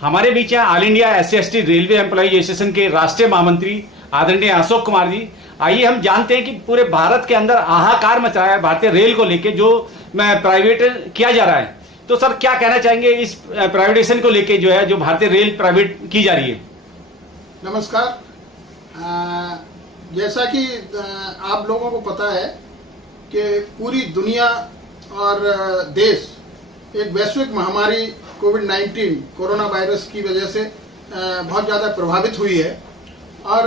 हमारे बीच हैं all India SC/ST railway employ association के राष्ट्रीय महामंत्री आदरणीय अशोक कुमार जी। आइए हम जानते हैं कि पूरे भारत के अंदर हाहाकार मचा है भारतीय रेल को लेके, जो प्राइवेट किया जा रहा है। तो सर क्या कहना चाहेंगे इस प्राइवेटेशन को लेके, जो है जो भारतीय रेल प्राइवेट की जा रही है। नमस्कार। जैसा कि आप लोगों को पता है कि पूरी दुनिया और देश एक वैश्विक महामारी कोविड-19 कोरोना वायरस की वजह से बहुत ज़्यादा प्रभावित हुई है और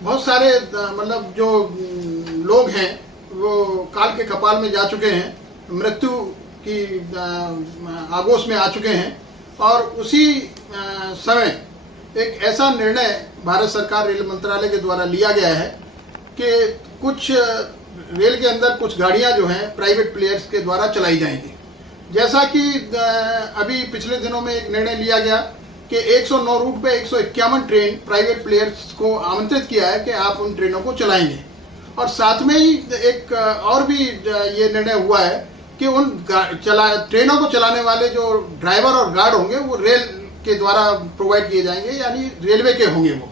बहुत सारे मतलब जो लोग हैं वो काल के कपाल में जा चुके हैं, मृत्यु की आगोश में आ चुके हैं। और उसी समय एक ऐसा निर्णय भारत सरकार रेल मंत्रालय के द्वारा लिया गया है कि कुछ रेल के अंदर कुछ गाड़ियां जो हैं प्राइवेट प्लेयर्स के द्वारा चलाई जाएंगी। जैसा कि अभी पिछले दिनों में एक निर्णय लिया गया कि 109 रूट पे 151 ट्रेन प्राइवेट प्लेयर्स को आमंत्रित किया है कि आप उन ट्रेनों को चलाएंगे। और साथ में ही एक और भी ये निर्णय हुआ है कि उन ट्रेनों को चलाने वाले जो ड्राइवर और गार्ड होंगे वो रेल के द्वारा प्रोवाइड किए जाएंगे, यानी रेलवे के होंगे वो।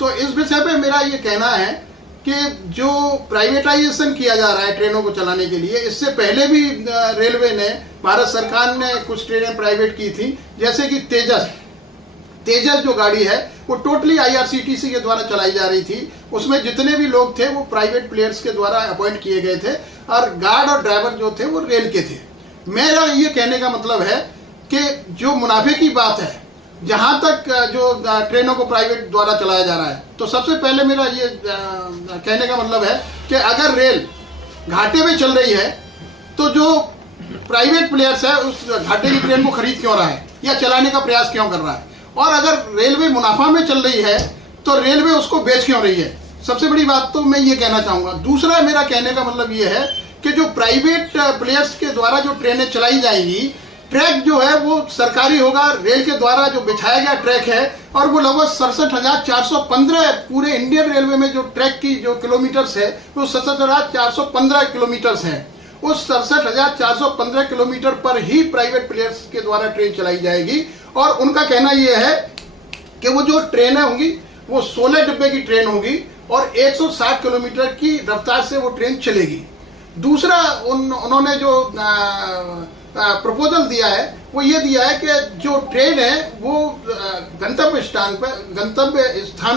तो इस विषय पे मेरा ये कहना है कि जो प्राइवेटाइजेशन किया जा रहा है ट्रेनों को चलाने के लिए, इससे पहले भी रेलवे ने, भारत सरकार ने कुछ ट्रेनें प्राइवेट की थी। जैसे कि तेजस जो गाड़ी है वो टोटली IRCTC के द्वारा चलाई जा रही थी। उसमें जितने भी लोग थे वो प्राइवेट प्लेयर्स के द्वारा अपॉइंट किए गए थे और गार्ड और ड्राइवर जो थे वो रेल के थे। मेरा ये कहने का मतलब है कि जो मुनाफे की बात है, जहां तक जो ट्रेनों को प्राइवेट द्वारा चलाया जा रहा है, तो सबसे पहले मेरा ये कहने का मतलब है कि अगर रेल घाटे में चल रही है तो जो प्राइवेट प्लेयर्स है उस घाटे की ट्रेन को खरीद क्यों रहा है या चलाने का प्रयास क्यों कर रहा है। और अगर रेलवे मुनाफा में चल रही है तो रेलवे उसको बेच क्यों रही है। सबसे बड़ी बात तो मैं ये कहना चाहूँगा। दूसरा मेरा कहने का मतलब ये है कि जो प्राइवेट प्लेयर्स के द्वारा जो ट्रेनें चलाई जाएंगी, ट्रैक जो है वो सरकारी होगा, रेल के द्वारा जो बिछाया गया ट्रैक है, और वो लगभग 67,415 पूरे इंडियन रेलवे में जो ट्रैक की जो किलोमीटर्स है वो 67,415 किलोमीटर्स है। उस 67,415 किलोमीटर पर ही प्राइवेट प्लेयर्स के द्वारा ट्रेन चलाई जाएगी। और उनका कहना यह है कि वो जो ट्रेनें होंगी वो 16 डिब्बे की ट्रेन होगी और 160 किलोमीटर की रफ्तार से वो ट्रेन चलेगी। दूसरा उन्होंने जो प्रपोजल दिया है वो ये दिया है कि जो ट्रेन है वो गंतव्य स्थान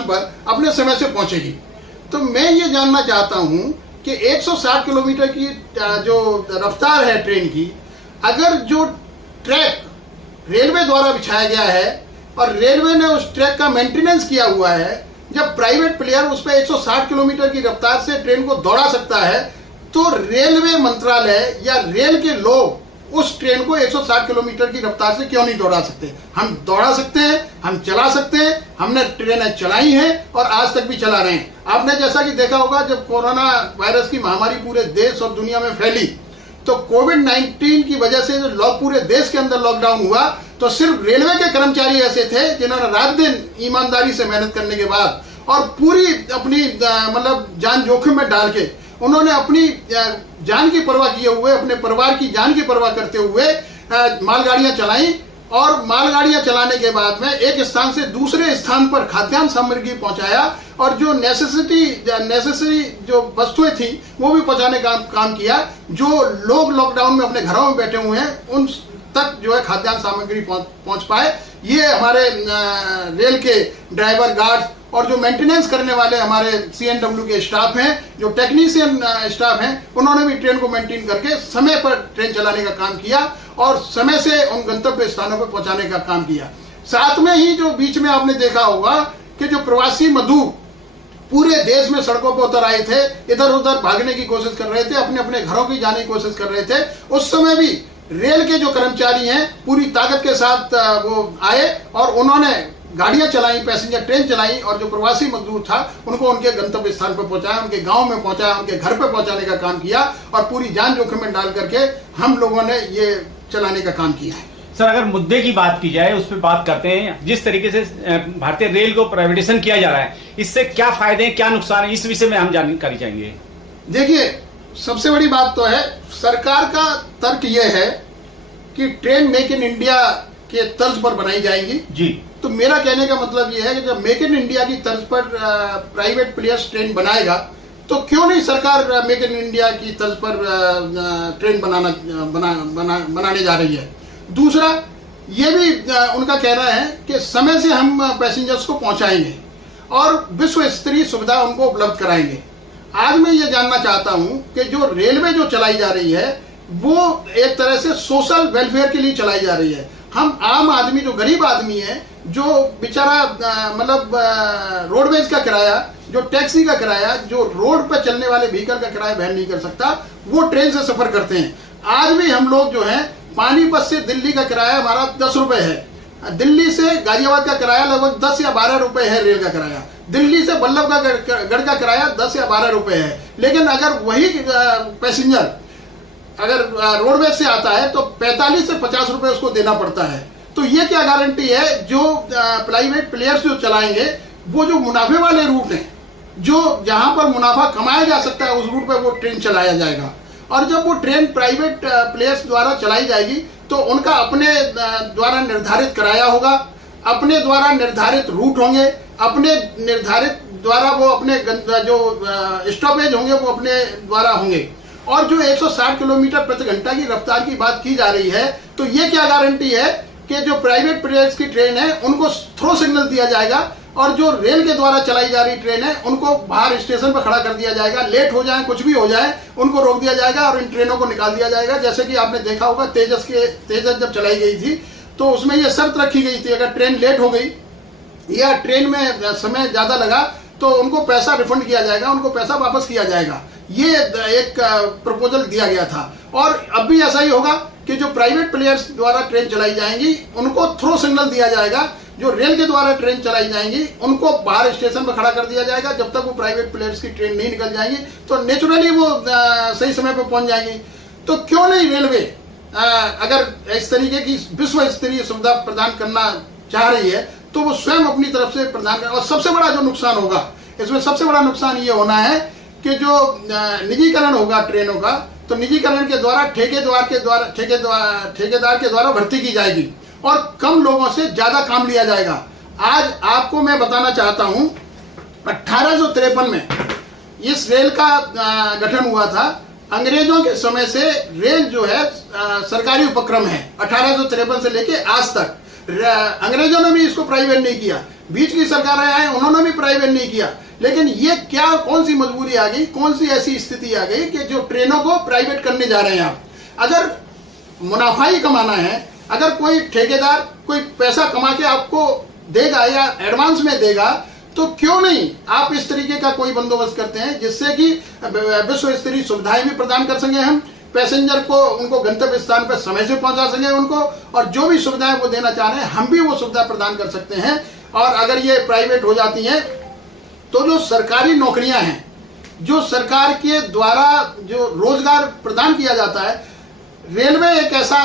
पर अपने समय से पहुंचेगी। तो मैं ये जानना चाहता हूं कि 160 किलोमीटर की जो रफ्तार है ट्रेन की, अगर जो ट्रैक रेलवे द्वारा बिछाया गया है और रेलवे ने उस ट्रैक का मेंटेनेंस किया हुआ है, जब प्राइवेट प्लेयर उस पर 160 किलोमीटर की रफ्तार से ट्रेन को दौड़ा सकता है, तो रेलवे मंत्रालय या रेल के लोग उस ट्रेन को 160 किलोमीटर की रफ्तार से क्यों नहीं दौड़ा सकते। हम दौड़ा सकते हैं, हम चला सकते हैं, हमने ट्रेनें चलाई हैं और आज तक भी चला रहे हैं। आपने जैसा कि देखा होगा, जब कोरोना वायरस की महामारी पूरे देश और दुनिया में फैली तो कोविड-19 की वजह से जो पूरे देश के अंदर लॉकडाउन हुआ, तो सिर्फ रेलवे के कर्मचारी ऐसे थे जिन्होंने रात दिन ईमानदारी से मेहनत करने के बाद और पूरी अपनी मतलब जान जोखिम में डाल के उन्होंने अपनी जान की परवाह किए हुए, अपने परिवार की जान की परवाह करते हुए मालगाड़ियां चलाई। और मालगाड़ियां चलाने के बाद में एक स्थान से दूसरे स्थान पर खाद्यान्न सामग्री पहुंचाया और जो नेसेसरी जो वस्तुएं थी वो भी पहुंचाने का काम किया। जो लोग लॉकडाउन में अपने घरों में बैठे हुए हैं उन तक जो है खाद्यान्न सामग्री पहुंच पाए। ये हमारे रेल के ड्राइवर, गार्ड और जो मेंटेनेंस करने वाले हमारे CNW के स्टाफ हैं, जो टेक्नीशियन स्टाफ हैं, उन्होंने भी ट्रेन को मेंटेन करके समय पर ट्रेन चलाने का काम किया और समय से उन गंतव्य स्थानों पर पहुंचाने का काम किया। साथ में ही जो बीच में आपने देखा होगा कि जो प्रवासी मजदूर पूरे देश में सड़कों पर उतर आए थे, इधर उधर भागने की कोशिश कर रहे थे, अपने अपने घरों की जाने की कोशिश कर रहे थे, उस समय भी रेल के जो कर्मचारी हैं पूरी ताकत के साथ वो आए और उन्होंने गाड़ियां चलाई, पैसेंजर ट्रेन चलाई और जो प्रवासी मजदूर था उनको उनके गंतव्य स्थान पर पहुंचाया, उनके गांव में पहुंचाया, उनके घर पर पहुंचाने का काम किया और पूरी जान जोखिम में डाल करके हम लोगों ने ये चलाने का काम किया है। सर अगर मुद्दे की बात की जाए, उस पर बात करते हैं, जिस तरीके से भारतीय रेल को प्राइवेटाइजेशन किया जा रहा है, इससे क्या फायदे हैं, क्या नुकसान है, इस विषय में हम जानकारी चाहेंगे। देखिए, सबसे बड़ी बात तो है, सरकार का तर्क यह है कि ट्रेन मेक इन इंडिया के तर्ज पर बनाई जाएंगी। जी। तो मेरा कहने का मतलब ये है कि जब मेक इन इंडिया की तर्ज पर प्राइवेट प्लेयर्स ट्रेन बनाएगा तो क्यों नहीं सरकार मेक इन इंडिया की तर्ज पर ट्रेन बनाने जा रही है। दूसरा ये भी उनका कहना है कि समय से हम पैसेंजर्स को पहुंचाएंगे और विश्व स्तरीय सुविधा उनको उपलब्ध कराएंगे। आज मैं ये जानना चाहता हूं कि जो रेलवे जो चलाई जा रही है वो एक तरह से सोशल वेलफेयर के लिए चलाई जा रही है। हम आम आदमी जो गरीब आदमी है, जो बेचारा मतलब रोडवेज का किराया, जो टैक्सी का किराया, जो रोड पर चलने वाले व्हीकल का किराया वहन नहीं कर सकता, वो ट्रेन से सफर करते हैं। आज भी हम लोग जो है पानीपत से दिल्ली का किराया हमारा 10 रुपए है, दिल्ली से गाजियाबाद का किराया लगभग 10 या 12 रुपए है रेल का किराया, दिल्ली से बल्लभगढ़ का किराया 10 या 12 रुपए है। लेकिन अगर वही पैसेंजर अगर रोडवेज से आता है तो 45 से 50 रुपए उसको देना पड़ता है। तो ये क्या गारंटी है जो प्राइवेट प्लेयर्स जो चलाएंगे वो जो मुनाफे वाले रूट हैं, जो जहां पर मुनाफा कमाया जा सकता है उस रूट पर वो ट्रेन चलाया जाएगा। और जब वो ट्रेन प्राइवेट प्लेयर्स द्वारा चलाई जाएगी तो उनका अपने द्वारा निर्धारित किराया होगा, अपने द्वारा निर्धारित रूट होंगे, अपने निर्धारित द्वारा वो अपने जो स्टॉपेज होंगे वो अपने द्वारा होंगे। और जो 160 किलोमीटर प्रति घंटा की रफ्तार की बात की जा रही है तो ये क्या गारंटी है कि जो प्राइवेट प्लेयर्स की ट्रेन है उनको थ्रो सिग्नल दिया जाएगा और जो रेल के द्वारा चलाई जा रही ट्रेन है उनको बाहर स्टेशन पर खड़ा कर दिया जाएगा, लेट हो जाए कुछ भी हो जाए उनको रोक दिया जाएगा और इन ट्रेनों को निकाल दिया जाएगा। जैसे कि आपने देखा होगा तेजस जब चलाई गई थी तो उसमें यह शर्त रखी गई थी, अगर ट्रेन लेट हो गई या ट्रेन में समय ज्यादा लगा तो उनको पैसा रिफंड किया जाएगा, उनको पैसा वापस किया जाएगा। ये एक प्रपोजल दिया गया था। और अब भी ऐसा ही होगा कि जो प्राइवेट प्लेयर्स द्वारा ट्रेन चलाई जाएंगी उनको थ्रो सिग्नल दिया जाएगा, जो रेल के द्वारा ट्रेन चलाई जाएंगी उनको बाहर स्टेशन पर खड़ा कर दिया जाएगा। जब तक वो प्राइवेट प्लेयर्स की ट्रेन नहीं निकल जाएंगी तो नेचुरली वो सही समय पर पहुंच जाएंगी। तो क्यों नहीं रेलवे अगर इस तरीके की विश्व स्तरीय सुविधा प्रदान करना चाह रही है तो वो स्वयं अपनी तरफ से प्रदान करें। और सबसे बड़ा जो नुकसान होगा इसमें, सबसे बड़ा नुकसान ये होना है कि जो निजीकरण होगा ट्रेनों का, तो निजीकरण के द्वारा ठेकेदार के द्वारा भर्ती की जाएगी और कम लोगों से ज्यादा काम लिया जाएगा। आज आपको मैं बताना चाहता हूं 1853 में इस रेल का गठन हुआ था। अंग्रेजों के समय से रेल जो है सरकारी उपक्रम है, 1853 से लेके आज तक। अंग्रेजों ने भी इसको प्राइवेट नहीं किया, बीच की सरकारें आए उन्होंने भी प्राइवेट नहीं किया। लेकिन ये क्या, कौन सी मजबूरी आ गई, कौन सी ऐसी स्थिति आ गई कि जो ट्रेनों को प्राइवेट करने जा रहे हैं आप। अगर मुनाफा ही कमाना है, अगर कोई ठेकेदार कोई पैसा कमा के आपको देगा या एडवांस में देगा तो क्यों नहीं आप इस तरीके का कोई बंदोबस्त करते हैं जिससे कि विश्व स्तरीय सुविधाएं भी प्रदान कर सकें, हम पैसेंजर को उनको गंतव्य स्थान पर समय से पहुंचा सकें उनको, और जो भी सुविधाएं वो देना चाह रहे हैं हम भी वो सुविधा प्रदान कर सकते हैं। और अगर ये प्राइवेट हो जाती हैं तो जो सरकारी नौकरियां हैं, जो सरकार के द्वारा जो रोजगार प्रदान किया जाता है, रेलवे एक ऐसा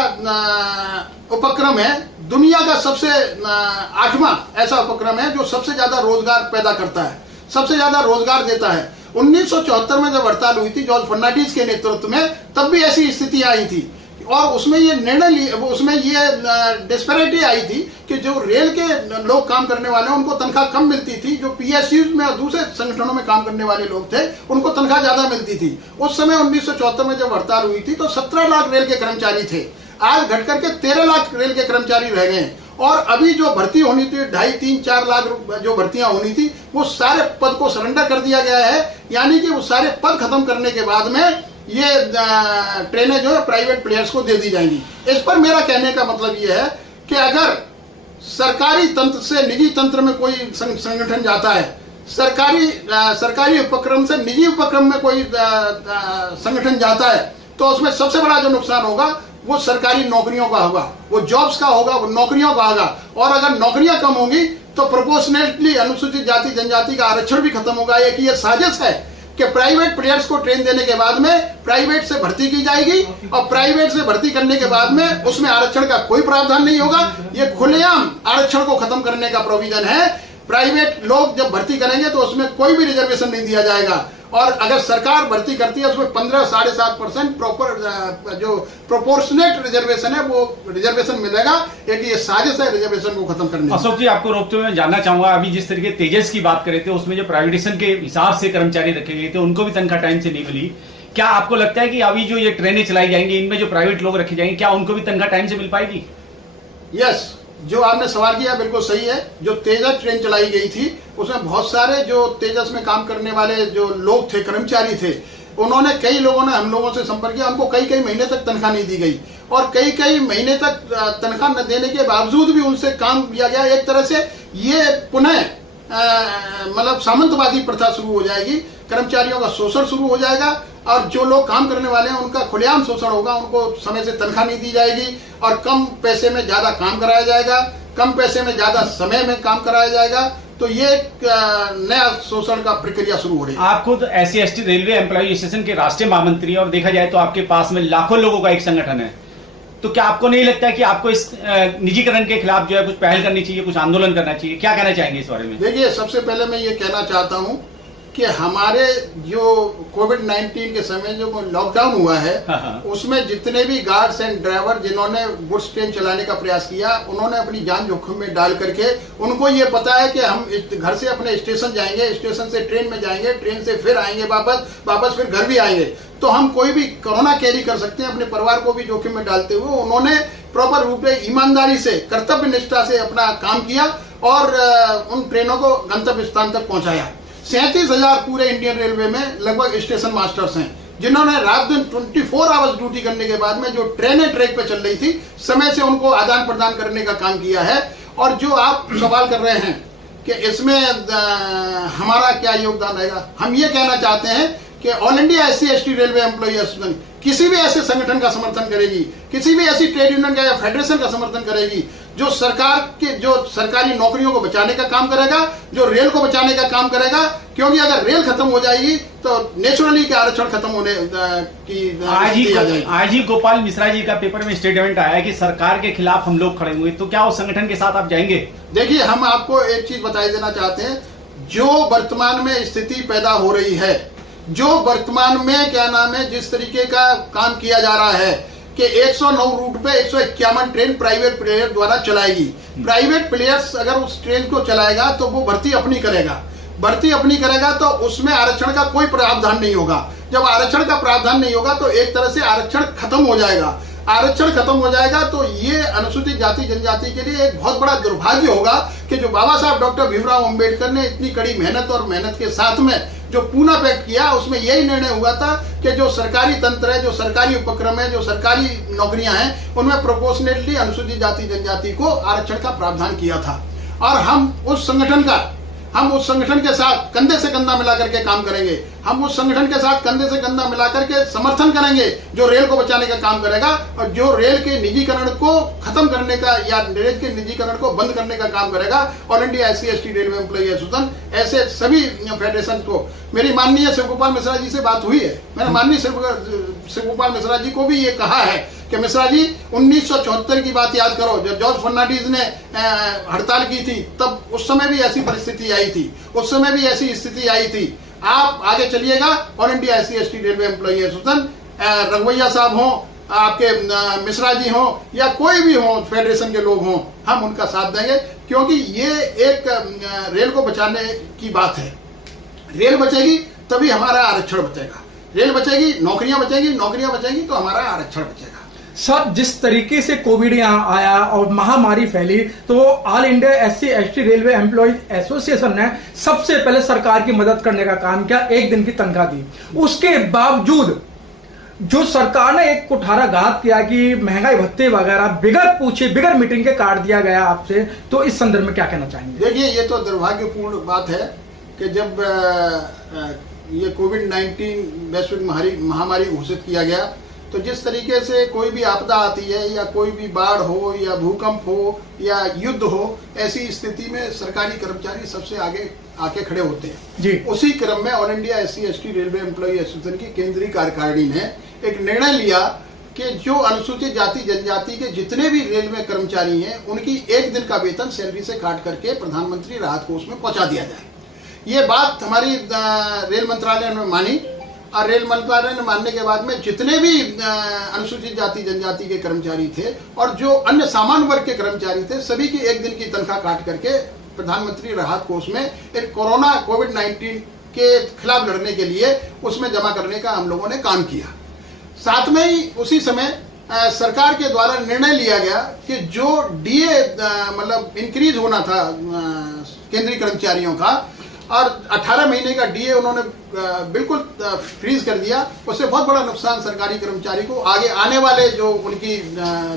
उपक्रम है, दुनिया का सबसे 8वां ऐसा उपक्रम है जो सबसे ज्यादा रोजगार पैदा करता है, सबसे ज्यादा रोजगार देता है। 1974 में जब हड़ताल हुई थी जॉर्ज फर्नांडिस के नेतृत्व में, तब भी ऐसी स्थिति आई थी और उसमें ये निर्णय लिया, उसमें ये डिस्पैरिटी आई थी कि जो रेल के लोग काम करने वाले हैं उनको तनख्वाह कम मिलती थी, जो पीएसयू में और दूसरे संगठनों में काम करने वाले लोग थे उनको तनख्वाह ज्यादा मिलती थी। उस समय 1974 में जब हड़ताल हुई थी तो 17 लाख रेल के कर्मचारी थे, आज घट करके 13 लाख रेल के कर्मचारी रह गए। और अभी जो भर्ती होनी थी 2.5, 3, 4 लाख जो भर्तियां होनी थी वो सारे पद को सरेंडर कर दिया गया है। यानी कि वो सारे पद खत्म करने के बाद में ये ट्रेनें जो है प्राइवेट प्लेयर्स को दे दी जाएंगी। इस पर मेरा कहने का मतलब ये है कि अगर सरकारी तंत्र से निजी तंत्र में कोई संगठन जाता है, सरकारी उपक्रम से निजी उपक्रम में कोई संगठन जाता है तो उसमें सबसे बड़ा जो नुकसान होगा वो सरकारी नौकरियों का होगा, वो जॉब्स का होगा, वो नौकरियों का होगा। और अगर नौकरियां कम होंगी तो प्रोपोर्शनली अनुसूचित जाति जनजाति का आरक्षण भी खत्म होगा। एक ये साजिश है कि प्राइवेट प्लेयर्स को ट्रेन देने के बाद में प्राइवेट से भर्ती की जाएगी और प्राइवेट से भर्ती करने के बाद में उसमें आरक्षण का कोई प्रावधान नहीं होगा। ये खुलेआम आरक्षण को खत्म करने का प्रोविजन है। प्राइवेट लोग जब भर्ती करेंगे तो उसमें कोई भी रिजर्वेशन नहीं दिया जाएगा और अगर सरकार भर्ती करती है उसमें 15-7.5% प्रॉपर जो प्रोपोर्शनेट रिजर्वेशन है वो रिजर्वेशन मिलेगा। एक ये साजिश है रिजर्वेशन को खत्म करने की। अशोक जी, आपको रोकते हुए मैं जानना चाहूंगा, अभी जिस तरीके तेजस की बात करे थे उसमें जो प्राइवेटेशन के हिसाब से कर्मचारी रखे गए थे उनको भी तनख्वाह टाइम से नहीं मिली। क्या आपको लगता है कि अभी जो ये ट्रेनें चलाई जाएंगी इनमें जो प्राइवेट लोग रखे जाएंगे क्या उनको भी तनख्वाह टाइम से मिल पाएगी? यस, जो आपने सवाल किया बिल्कुल सही है। जो तेजस ट्रेन चलाई गई थी उसमें बहुत सारे जो तेजस में काम करने वाले जो लोग थे, कर्मचारी थे, उन्होंने कई लोगों ने हम लोगों से संपर्क किया, उनको कई महीने तक तनख्वाह नहीं दी गई और कई महीने तक तनख्वाह न देने के बावजूद भी उनसे काम किया गया। एक तरह से ये पुनः मतलब सामंतवादी प्रथा शुरू हो जाएगी, कर्मचारियों का शोषण शुरू हो जाएगा और जो लोग काम करने वाले हैं उनका खुलेआम शोषण होगा, उनको समय से तनख्वाह नहीं दी जाएगी और कम पैसे में ज्यादा काम कराया जाएगा, कम पैसे में ज्यादा समय में काम कराया जाएगा। तो ये एक नया शोषण का प्रक्रिया शुरू हो रही है। आप खुद SC/ST रेलवे एम्प्लॉय एसोसिएशन के राष्ट्रीय महामंत्री और देखा जाए तो आपके पास में लाखों लोगों का एक संगठन है, तो क्या आपको नहीं लगता है कि आपको इस निजीकरण के खिलाफ जो है कुछ पहल करनी चाहिए, कुछ आंदोलन करना चाहिए? क्या कहना चाहेंगे इस बारे में? देखिए, सबसे पहले मैं ये कहना चाहता हूँ कि हमारे जो कोविड-19 के समय जो लॉकडाउन हुआ है उसमें जितने भी गार्ड्स एंड ड्राइवर जिन्होंने गुड्स ट्रेन चलाने का प्रयास किया उन्होंने अपनी जान जोखिम में डाल करके, उनको ये पता है कि हम घर से अपने स्टेशन जाएंगे, स्टेशन से ट्रेन में जाएंगे, ट्रेन से फिर आएंगे वापस फिर घर भी आएंगे, तो हम कोई भी कोरोना कैरी कर सकते हैं, अपने परिवार को भी जोखिम में डालते हुए उन्होंने प्रॉपर रूप से ईमानदारी से, कर्तव्य निष्ठा से अपना काम किया और उन ट्रेनों को गंतव्य स्थान तक पहुंचाया। 37,000 पूरे इंडियन रेलवे में लगभग स्टेशन मास्टर्स हैं जिन्होंने रात दिन 24 आवर्स ड्यूटी करने के बाद में जो ट्रेनें ट्रैक पे चल रही थी समय से उनको आदान प्रदान करने का काम किया है। और जो आप सवाल कर रहे हैं कि इसमें हमारा क्या योगदान रहेगा, हम ये कहना चाहते हैं कि all India SC/ST railway employ association किसी भी ऐसे संगठन का समर्थन करेगी, किसी भी ऐसी ट्रेड यूनियन का या फेडरेशन का समर्थन करेगी जो सरकार के जो सरकारी नौकरियों को बचाने का काम करेगा, जो रेल को बचाने का काम करेगा, क्योंकि अगर रेल खत्म हो जाएगी तो नेचुरली के आरक्षण खत्म होने की आज ही गोपाल मिश्रा जी का पेपर में स्टेटमेंट आया कि सरकार के खिलाफ हम लोग खड़े हुए, तो क्या उस संगठन के साथ आप जाएंगे? देखिए, हम आपको एक चीज बताई देना चाहते हैं, जो वर्तमान में स्थिति पैदा हो रही है, जो वर्तमान में क्या नाम है जिस तरीके का काम किया जा रहा है कि 109 रूट पे 151 ट्रेन प्राइवेट प्लेयर द्वारा चलाएगी। प्राइवेट प्लेयर्स अगर उस ट्रेन को चलाएगा तो वो भर्ती अपनी करेगा तो उसमें आरक्षण का कोई प्रावधान नहीं होगा। जब आरक्षण का प्रावधान नहीं होगा तो एक तरह से आरक्षण खत्म हो जाएगा। आरक्षण खत्म हो जाएगा तो ये अनुसूचित जाति जनजाति के लिए एक बहुत बड़ा दुर्भाग्य होगा कि जो बाबा साहब डॉक्टर भीमराव अंबेडकर ने इतनी कड़ी मेहनत के साथ में जो पूना पैक्ट किया उसमें यही निर्णय हुआ था कि जो सरकारी तंत्र है, जो सरकारी उपक्रम है, जो सरकारी नौकरियां हैं उनमें प्रोपोर्शनेटली अनुसूचित जाति जनजाति को आरक्षण का प्रावधान किया था। और हम उस संगठन के साथ कंधे से कंधा मिलाकर के काम करेंगे। हम उस संगठन के साथ कंधे से कंधा मिलाकर के समर्थन करेंगे जो रेल को बचाने का काम करेगा और जो रेल के निजीकरण को खत्म करने का या रेल के निजीकरण को बंद करने का काम करेगा। All India SC/ST railway employ association ऐसे सभी फेडरेशन को, मेरी माननीय शिवगोपाल मिश्रा जी से बात हुई है, मैंने माननीय शिवगोपाल मिश्रा जी को भी ये कहा है कि मिश्रा जी 1974 की बात याद करो जब जॉर्ज फर्नांडिस ने हड़ताल की थी, तब उस समय भी ऐसी परिस्थिति आई थी, उस समय भी ऐसी स्थिति आई थी। आप आगे चलिएगा, all India SC/ST railway employ association, Rangvaiya साहब हों, आपके मिश्रा जी हों या कोई भी हो फेडरेशन के लोग हों, हम उनका साथ देंगे क्योंकि ये एक रेल को बचाने की बात है। रेल बचेगी तभी हमारा आरक्षण बचेगा, रेल बचेगी, नौकरियां बचेंगी तो हमारा आरक्षण बचेगा। सर, जिस तरीके से कोविड यहाँ आया और महामारी फैली तो all India SC/ST railway employ association ने सबसे पहले सरकार की मदद करने का काम किया, 1 दिन की तनख्वाह दी। उसके बावजूद जो सरकार ने एक कुठाराघात किया कि महंगाई भत्ते वगैरह बिगर पूछे बिगर मीटिंग के काट दिया गया आपसे, तो इस संदर्भ में क्या कहना चाहेंगे? देखिए, ये तो दुर्भाग्यपूर्ण बात है कि जब ये कोविड-19 वैश्विक महामारी घोषित किया गया तो जिस तरीके से कोई भी आपदा आती है या कोई भी बाढ़ हो या भूकंप हो या युद्ध हो, ऐसी स्थिति में सरकारी कर्मचारी सबसे आगे आके खड़े होते हैं जी। उसी क्रम में all India SC/ST railway employ association की केंद्रीय कार्यकारिणी ने एक निर्णय लिया कि जो अनुसूचित जाति जनजाति के जितने भी रेल में कर्मचारी हैं उनकी 1 दिन का वेतन सैलरी से काट करके प्रधानमंत्री राहत कोष में पहुंचा दिया जाए। ये बात हमारी रेल मंत्रालय ने मानी, और रेल मंत्रालय ने मानने के बाद में जितने भी अनुसूचित जाति जनजाति के कर्मचारी थे और जो अन्य सामान्य वर्ग के कर्मचारी थे, सभी की एक दिन की तनख्वाह काट करके प्रधानमंत्री राहत कोष में एक कोरोना कोविड-19 के खिलाफ लड़ने के लिए उसमें जमा करने का हम लोगों ने काम किया। साथ में ही उसी समय सरकार के द्वारा निर्णय लिया गया कि जो डीए मतलब इंक्रीज होना था केंद्रीय कर्मचारियों का, और 18 महीने का डीए उन्होंने बिल्कुल फ्रीज कर दिया। उससे बहुत बड़ा नुकसान सरकारी कर्मचारी को, आगे आने वाले जो उनकी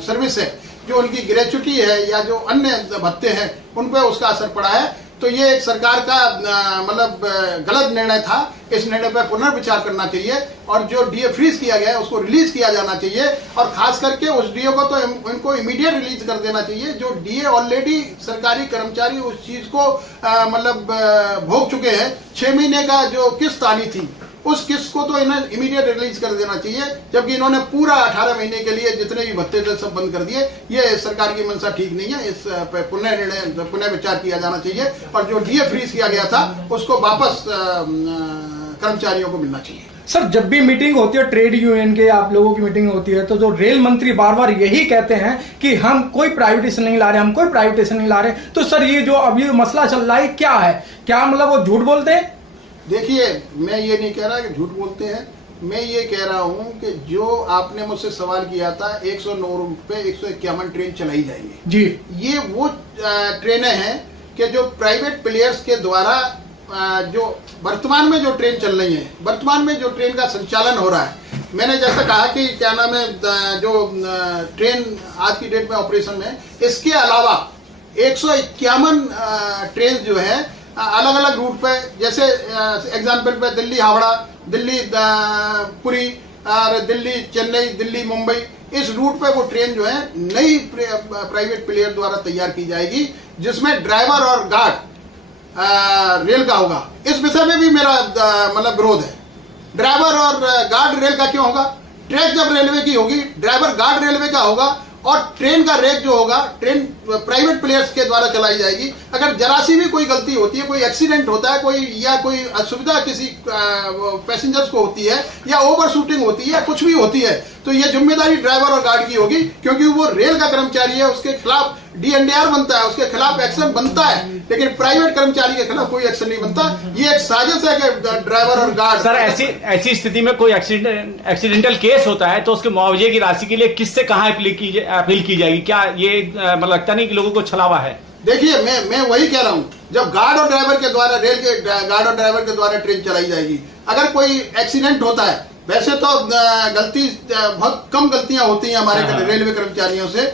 सर्विस है, जो उनकी ग्रेच्युटी है या जो अन्य भत्ते हैं, उन पर उसका असर पड़ा है। तो ये सरकार का मतलब गलत निर्णय था। इस निर्णय पर पुनर्विचार करना चाहिए और जो डीए फ्रीज किया गया है उसको रिलीज किया जाना चाहिए, और खास करके उस डीए को तो इनको इमीडिएट रिलीज कर देना चाहिए। जो डीए ऑलरेडी सरकारी कर्मचारी उस चीज को मतलब भोग चुके हैं, 6 महीने का जो किस्त आनी थी उस किस्त को तो इन्हें इमीडिएट रिलीज कर देना चाहिए, जबकि इन्होंने पूरा 18 महीने के लिए जितने भी भत्ते थे सब बंद कर दिए। ये सरकार की मंशा ठीक नहीं है, इस पुनः विचार किया जाना चाहिए, और जो डीए फ्रीज किया गया था उसको वापस कर्मचारियों को मिलना चाहिए। सर, जब भी मीटिंग होती है ट्रेड यूनियन के, आप लोगों की मीटिंग होती है, तो जो रेल मंत्री बार बार यही कहते हैं कि हम कोई प्राइवेटाइजेशन नहीं ला रहे, हम कोई प्राइवेटाइजेशन नहीं ला रहे। तो सर, ये जो अभी मसला चल रहा है क्या है? क्या मतलब वो झूठ बोलते हैं? देखिए, मैं ये नहीं कह रहा कि झूठ बोलते हैं, मैं ये कह रहा हूं कि जो आपने मुझसे सवाल किया था 109 रूट पे 151 ट्रेन चलाई जाएंगी जी, ये वो ट्रेनें हैं कि जो प्राइवेट प्लेयर्स के द्वारा जो वर्तमान में जो ट्रेन चल रही है, वर्तमान में जो ट्रेन का संचालन हो रहा है। मैंने जैसा कहा कि क्या नाम है, जो ट्रेन आज की डेट में ऑपरेशन में, इसके अलावा 151 ट्रेन जो है अलग अलग रूट पे, जैसे एग्जाम्पल पे दिल्ली हावड़ा, दिल्ली पुरी और दिल्ली चेन्नई, दिल्ली मुंबई, इस रूट पे वो ट्रेन जो है नई प्राइवेट प्लेयर द्वारा तैयार की जाएगी, जिसमें ड्राइवर और गार्ड रेल का होगा। इस विषय में भी मेरा मतलब विरोध है। ड्राइवर और गार्ड रेल का क्यों होगा? ट्रैक जब रेलवे की होगी, ड्राइवर गार्ड रेलवे का होगा, और ट्रेन का रेक जो होगा ट्रेन प्राइवेट प्लेयर्स के द्वारा चलाई जाएगी। अगर जरा सी भी कोई गलती होती है, कोई एक्सीडेंट होता है, कोई असुविधा किसी पैसेंजर्स को होती है, या ओवर शूटिंग होती है, कुछ भी होती है, तो ये जिम्मेदारी ड्राइवर और गार्ड की होगी, क्योंकि वो रेल का कर्मचारी है। उसके खिलाफ डीएनडीआर बनता है, उसके खिलाफ एक्शन बनता है, लेकिन प्राइवेट कर्मचारी के खिलाफ कोई एक्शन नहीं बनता। ये एक साजिश है कि ड्राइवर और गार्ड। सर, ऐसी स्थिति में कोई एक्सीडेंटल केस होता है तो उसके मुआवजे की राशि के लिए किससे कहां अपील की जाएगी? क्या ये मतलब लगता नहीं कि लोगों को छलावा है? देखिए, मैं वही कह रहा हूं, जब गार्ड और ड्राइवर के द्वारा, रेल के गार्ड और ड्राइवर के द्वारा ट्रेन चलाई जाएगी, अगर कोई एक्सीडेंट होता है, वैसे तो गलती बहुत कम गलतियां होती हैं हमारे रेलवे कर्मचारियों से,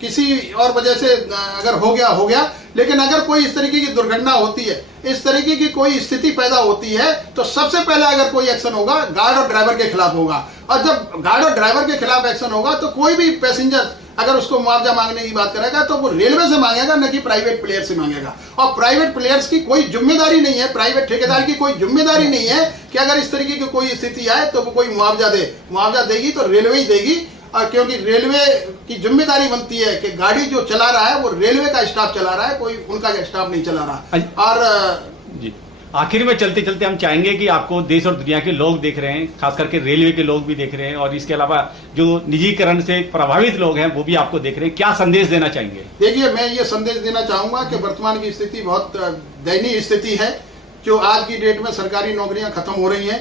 किसी और वजह से अगर हो गया, लेकिन अगर कोई इस तरीके की दुर्घटना होती है, इस तरीके की कोई स्थिति पैदा होती है, तो सबसे पहले अगर कोई एक्शन होगा गार्ड और ड्राइवर के खिलाफ होगा। और जब गार्ड और ड्राइवर के खिलाफ एक्शन होगा तो कोई भी पैसेंजर अगर उसको मुआवजा मांगने की बात करेगा तो वो रेलवे से मांगेगा, न कि प्राइवेट प्लेयर से मांगेगा। और प्राइवेट प्लेयर्स की कोई जिम्मेदारी नहीं है, प्राइवेट ठेकेदार की कोई जिम्मेदारी नहीं है कि अगर इस तरीके की कोई स्थिति आए तो वो कोई मुआवजा दे। मुआवजा देगी तो रेलवे ही देगी, और क्योंकि रेलवे की जिम्मेदारी बनती है कि गाड़ी जो चला रहा है वो रेलवे का स्टाफ चला रहा है, कोई उनका स्टाफ नहीं चला रहा। और जी, आखिर में चलते चलते हम चाहेंगे कि आपको देश और दुनिया के लोग देख रहे हैं, खास करके रेलवे के लोग भी देख रहे हैं, और इसके अलावा जो निजीकरण से प्रभावित लोग हैं वो भी आपको देख रहे हैं, क्या संदेश देना चाहेंगे? देखिए, मैं ये संदेश देना चाहूंगा कि वर्तमान की स्थिति बहुत दयनीय स्थिति है। जो आज की डेट में सरकारी नौकरियां खत्म हो रही हैं,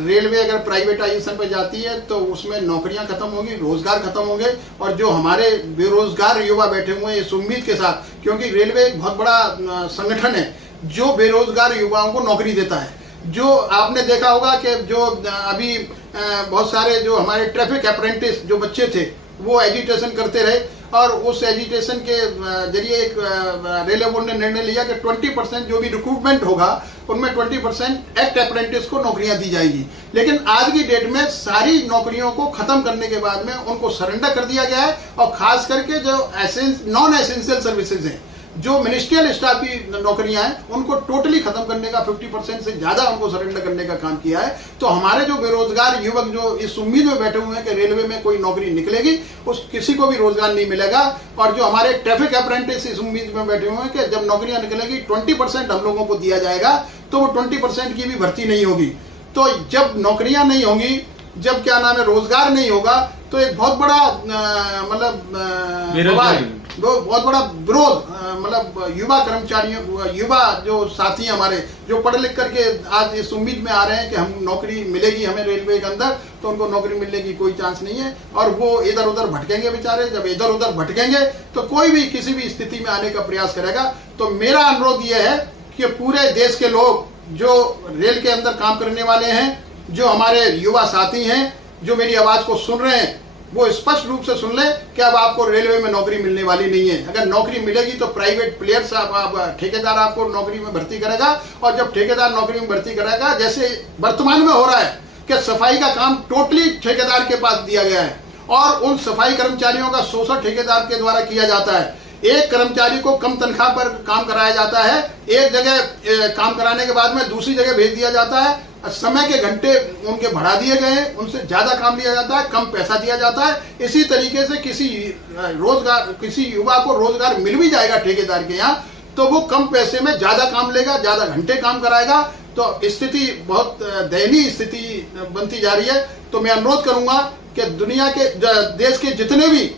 रेलवे अगर प्राइवेटाइजेशन पे जाती है तो उसमें नौकरियां खत्म होगी, रोजगार खत्म होंगे, और जो हमारे बेरोजगार युवा बैठे हुए हैं इस उम्मीद के साथ, क्योंकि रेलवे एक बहुत बड़ा संगठन है जो बेरोजगार युवाओं को नौकरी देता है। जो आपने देखा होगा कि जो अभी बहुत सारे जो हमारे ट्रैफिक अप्रेंटिस जो बच्चे थे वो एजुटेशन करते रहे, और उस एजुटेशन के जरिए एक रेलवे बोर्ड ने निर्णय लिया कि 20% जो भी रिक्रूटमेंट होगा उनमें 20% एक्ट अप्रेंटिस को नौकरियां दी जाएगी। लेकिन आज की डेट में सारी नौकरियों को खत्म करने के बाद में उनको सरेंडर कर दिया गया है, और खास करके जो नॉन एसेंशियल सर्विसेज हैं, जो मिनिस्ट्रियल स्टाफ की नौकरियां हैं उनको टोटली खत्म करने का 50% से ज्यादा उनको सरेंडर करने का काम किया है। तो हमारे जो बेरोजगार युवक जो इस उम्मीद में बैठे हुए हैं कि रेलवे में कोई नौकरी निकलेगी, उस किसी को भी रोजगार नहीं मिलेगा। और जो हमारे ट्रैफिक अप्रेंटिस इस उम्मीद में बैठे हुए हैं कि जब नौकरियां निकलेगी 20% हम लोगों को दिया जाएगा, तो वो 20% की भी भर्ती नहीं होगी। तो जब नौकरियां नहीं होंगी, जब क्या नाम है रोजगार नहीं होगा, तो एक बहुत बड़ा मतलब वो बहुत बड़ा विरोध मतलब युवा कर्मचारियों, युवा जो साथी हमारे जो पढ़ लिख करके आज इस उम्मीद में आ रहे हैं कि हम नौकरी मिलेगी हमें रेलवे के अंदर, तो उनको नौकरी मिलने की कोई चांस नहीं है और वो इधर उधर भटकेंगे बेचारे। जब इधर उधर भटकेंगे तो कोई भी किसी भी स्थिति में आने का प्रयास करेगा। तो मेरा अनुरोध यह है कि पूरे देश के लोग जो रेल के अंदर काम करने वाले हैं, जो हमारे युवा साथी हैं, जो मेरी आवाज को सुन रहे हैं, वो स्पष्ट रूप से सुन ले कि अब आपको रेलवे में नौकरी मिलने वाली नहीं है। अगर नौकरी मिलेगी तो प्राइवेट प्लेयर्स ठेकेदार आपको नौकरी में भर्ती करेगा। और जब ठेकेदार नौकरी में भर्ती करेगा, जैसे वर्तमान में हो रहा है कि सफाई का काम टोटली ठेकेदार के पास दिया गया है और उन सफाई कर्मचारियों का शोषण ठेकेदार के द्वारा किया जाता है। एक कर्मचारी को कम तनख्वाह पर काम कराया जाता है, एक जगह काम कराने के बाद में दूसरी जगह भेज दिया जाता है, समय के घंटे उनके बढ़ा दिए गए हैं, उनसे ज्यादा काम लिया जाता है, कम पैसा दिया जाता है। इसी तरीके से किसी युवा को रोजगार मिल भी जाएगा ठेकेदार के यहाँ, तो वो कम पैसे में ज्यादा काम लेगा, ज्यादा घंटे काम कराएगा। तो स्थिति बहुत दयनीय स्थिति बनती जा रही है। तो मैं अनुरोध करूंगा कि दुनिया के देश के जितने भी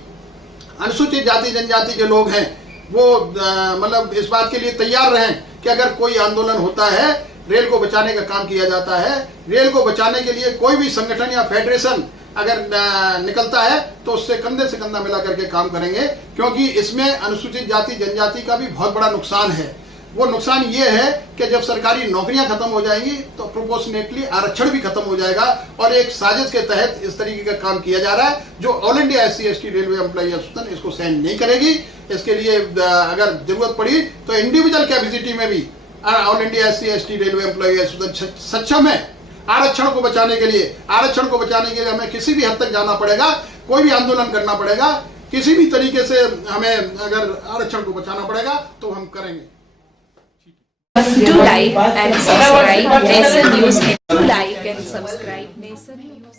अनुसूचित जाति जनजाति के लोग हैं वो मतलब इस बात के लिए तैयार रहें कि अगर कोई आंदोलन होता है, रेल को बचाने का काम किया जाता है, रेल को बचाने के लिए कोई भी संगठन या फेडरेशन अगर निकलता है तो उससे कंधे से कंधा मिला करके काम करेंगे, क्योंकि इसमें अनुसूचित जाति जनजाति का भी बहुत बड़ा नुकसान है। वो नुकसान ये है कि जब सरकारी नौकरियां खत्म हो जाएंगी तो प्रोपोर्शनेटली आरक्षण भी खत्म हो जाएगा और एक साजिश के तहत इस तरीके का काम किया जा रहा है जो all India SC/ST railway employee association इसको सहन नहीं करेगी। इसके लिए अगर जरूरत पड़ी तो इंडिविजुअल कैपेसिटी में भी all India SC/ST railway employee association सक्षम है आरक्षण को बचाने के लिए। आरक्षण को बचाने के लिए हमें किसी भी हद तक जाना पड़ेगा, कोई भी आंदोलन करना पड़ेगा, किसी भी तरीके से हमें अगर आरक्षण को बचाना पड़ेगा तो हम करेंगे। Do like and subscribe Nation News. Do like and subscribe Nation News.